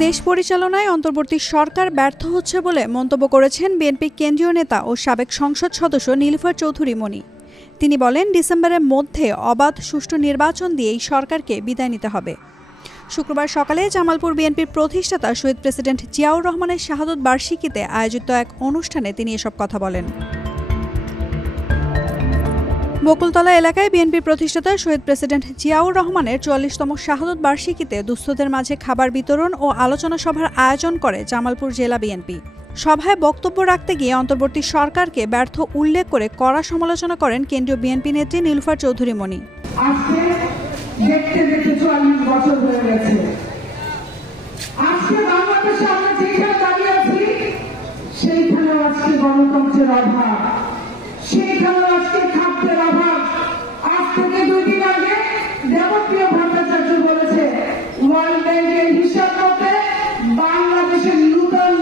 দেশ পরিচালনায় অন্তর্বর্তী সরকার ব্যর্থ হচ্ছে বলে মন্তব্য করেছেন বিএনপি কেন্দ্রীয় নেতা ও সাবেক সংসদ সদস্য নীলুফার চৌধুরী মনি। তিনি বলেন, ডিসেম্বরের মধ্যে অবাধ সুষ্ঠু নির্বাচন দিয়ে এই সরকারকে বিদায় নিতে হবে। শুক্রবার সকালে জামালপুর বিএনপির প্রতিষ্ঠাতা শহীদ প্রেসিডেন্ট জিয়াউর রহমানের শাহাদত বার্ষিকীতে আয়োজিত এক অনুষ্ঠানে তিনি এসব কথা বলেন। বকুলতলা এলাকায় বিএনপির প্রতিষ্ঠাতা শহীদ প্রেসিডেন্ট জিয়াউর রহমানের ৪৪তম শাহাদত বার্ষিকীতে দুস্থদের মাঝে খাবার বিতরণ ও আলোচনা সভার আয়োজন করে জামালপুর জেলা বিএনপি। সভায় বক্তব্য রাখতে গিয়ে অন্তর্বর্তী সরকারকে ব্যর্থ উল্লেখ করে কড়া সমালোচনা করেন কেন্দ্রীয় বিএনপি নেত্রী নীলুফার চৌধুরী মনি। গণতন্ত্রের অভাব, সেইখানে আজকে খাদ্যের অভাব। আজ থেকে 2 দিন আগে দেবপ্রিয় ভট্টাচার্য বলেছে, ওয়ার্ল্ড ব্যাংকের হিসাব মতে বাংলাদেশের নূতন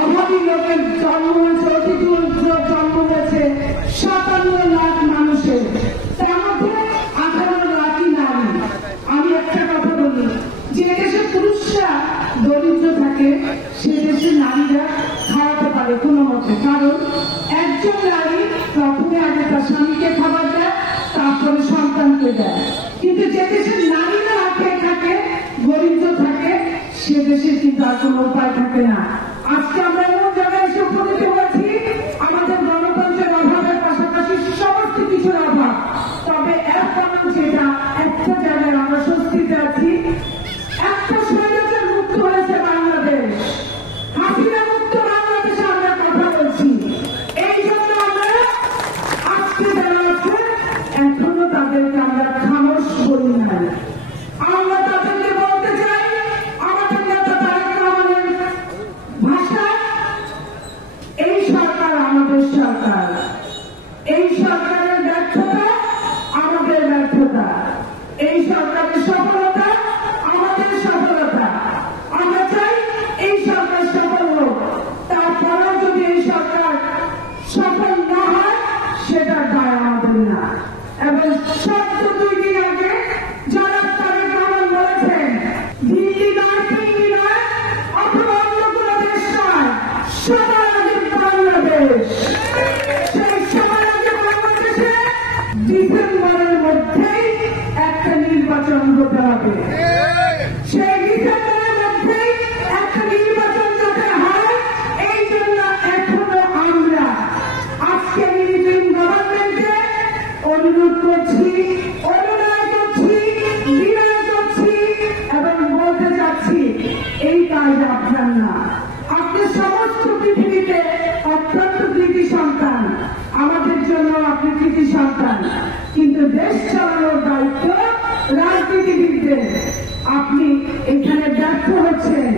অভাবী লোকের জন্ম হয়েছে, অতিথুর জন্ম হয়েছে 57 লাখ মানুষের, তার মধ্যে 18 লাখই নারী। আমি একটা কথা বলি, যে দেশে পুরুষরা দরিদ্র থাকে সে দেশে নারীরা খাওয়াতে পারে কোনো মতে, কারণ একজন নারী প্রথমে আগে তার স্বামীকে খাবার দেয়, তারপরে সন্তানকে দেয়। কিন্তু যে দেশের নারীরা খেয়ে থাকে, গরিব থাকে, সে দেশে কিন্তু আর কোনো উপায় থাকে না। আজকে আমরা এমন জায়গায় এসে উপনীত হয়েছি, আমাদের গণতন্ত্রের অভাবের পাশাপাশি সমস্ত কিছুর অভাব। তবে এখন যেটা একটা জায়গায় আমরা স্বস্তিতে আছি, একটা স্বৈরাচার মুক্ত হয়েছে বাংলাদেশ, হাসিনা মুক্ত বাংলাদেশে আমরা কথা বলছি। এই জন্য আমরা আজকে যারা আছে এখনো তাদেরকে আমরা খামোশ করি না। আমরা তাদেরকে বলতে চাই, আমাদের নেতা তারেক রহমানের ভাষা, এই সরকার আমাদের সরকার, এই সরকারের ব্যর্থতা আমাদের ব্যর্থতা, এই সরকারের সফলতা আমাদের সফলতা। আমরা চাই এই সরকার সফল হোক, তারপরেও যদি এই সরকার সফল না হয় সেটার দায় আমাদের না। এবং সত্য 2 দিন আগে যারা তারেক রহমান বলেছেন, দিল্লি নয়, দিল্লি নয়, অথবা অন্য কোনো দেশ নয়, সবার আগে বাংলাদেশ। সেই সবার আগে বাংলাদেশে ডিসেম্বরের মধ্যেই একটা নির্বাচন হতে হবে। সেই ডিসেম্বরের মধ্যেই একটা নির্বাচন যাতে হয়, এই জন্য এখনো আমরা আজকে ইন্টারিম গভর্নমেন্টে অনুরোধ করছি, অনুনয় করছি, বিনয় করছি এবং বলতে চাচ্ছি, এই কাজ আপনার না। আপনি সমস্ত পৃথিবীতে অত্যন্ত কৃতি সন্তান, আমাদের জন্য আপনি কৃতি সন্তান, কিন্তু দেশ চালানোর দায়িত্ব রাজনীতিবিদদের। আপনি এখানে ব্যর্থ হচ্ছেন,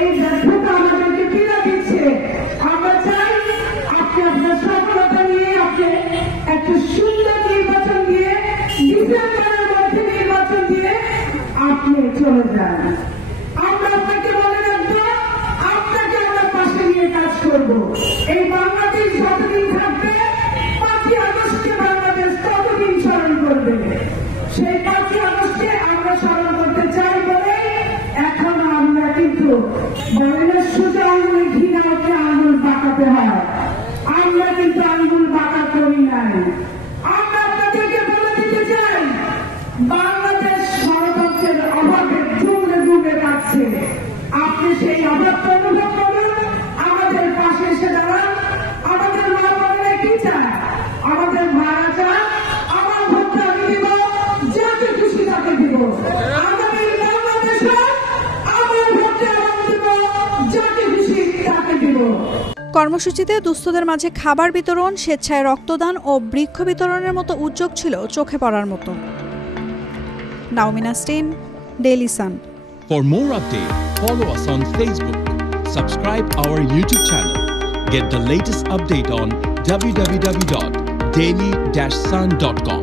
এই ব্যর্থতা আমাদেরকে পীড়া দিচ্ছে। আমরা চাই আপনি আপনার সফলতা নিয়ে আপনি একটা সুন্দর নির্বাচন দিয়ে, ডিসেম্বরের মধ্যে নির্বাচন দিয়ে আপনি চলে যান। আমরা আপনাকে বলে রাখবো, আপনাকে আমরা পাশে নিয়ে কাজ করব। এই বাংলাদেশ যতদিন থাকবে, 5ই আগস্টে বাংলাদেশ ততদিন স্মরণ করবে। সেই 5ই আগস্টে আমরা স্মরণ করতে চাই বলে এখন আমরা কিন্তু বলে সোজা আঙুলে ঘৃণা উঠে আঙুল বাঁকাতে হয়, আমরা কিন্তু আঙুল বাঁকা করি নাই। আমরা আপনাদেরকে বলে দিতে চাই, বাংলাদেশ গণতন্ত্রের অভাবে ডুবে ডুবে কাটছে। আপনি সেই অভাবটা অনুভব করুন, আমাদের পাশে এসে দাঁড়ান। আমাদের মা বোনেরা কি চায়? আমাদের ভাড়া চায়, আমার ভোটটা আমি দিব, যাকে খুশি তাকে দিব। আমাদের বাংলাদেশে আমার ভোটটা আমি দিব, যাকে খুশি তাকে দিব। কর্মসূচিতে দুস্থদের মাঝে খাবার বিতরণ, স্বেচ্ছায় রক্তদান ও বৃক্ষ বিতরণের মতো উদ্যোগ ছিল চোখে পড়ার মতো। নাওমিনা স্টেন, Daily Sun. For more updates, follow us on Facebook, subscribe our YouTube channel, get the latest update on www.daily-sun.com.